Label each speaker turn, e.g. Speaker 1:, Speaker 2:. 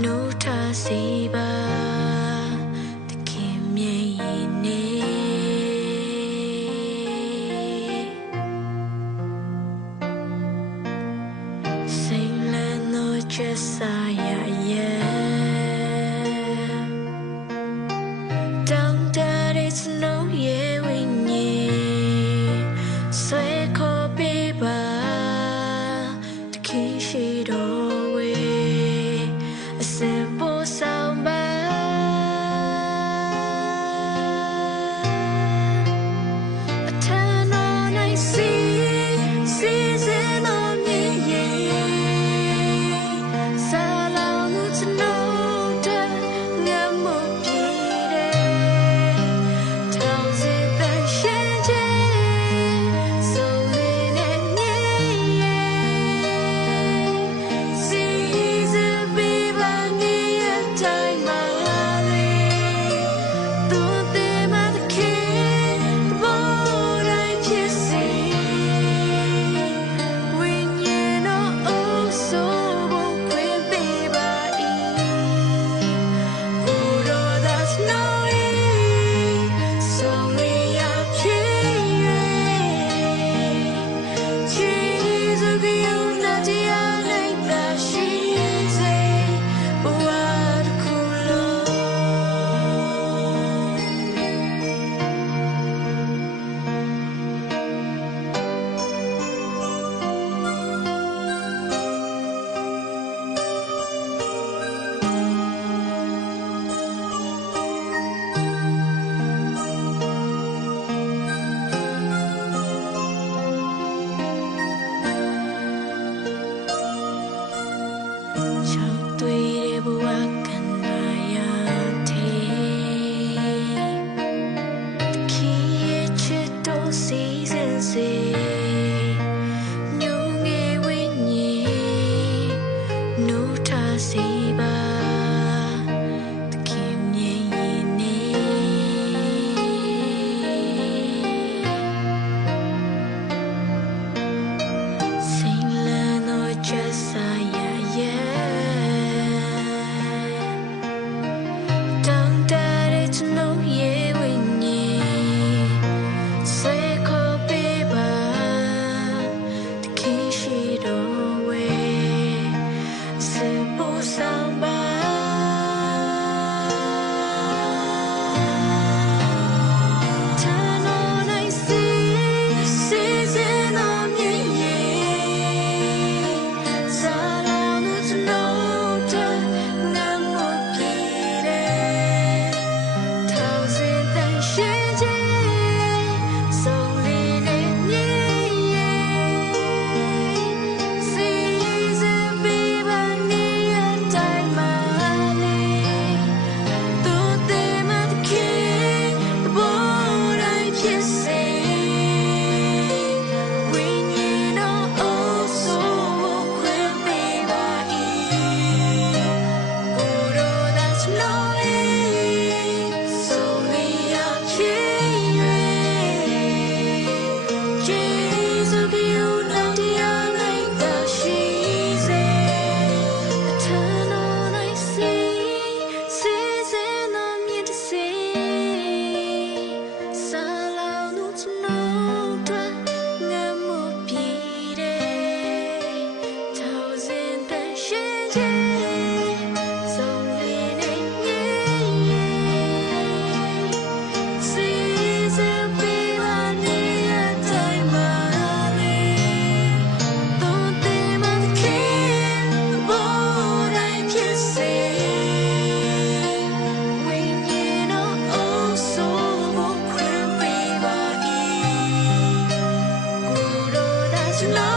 Speaker 1: နှုတ်ထစီပါတခင်မြည်ရင်နေစိတ်လန်းတော့ချက်ဆိုင် no taxi. you know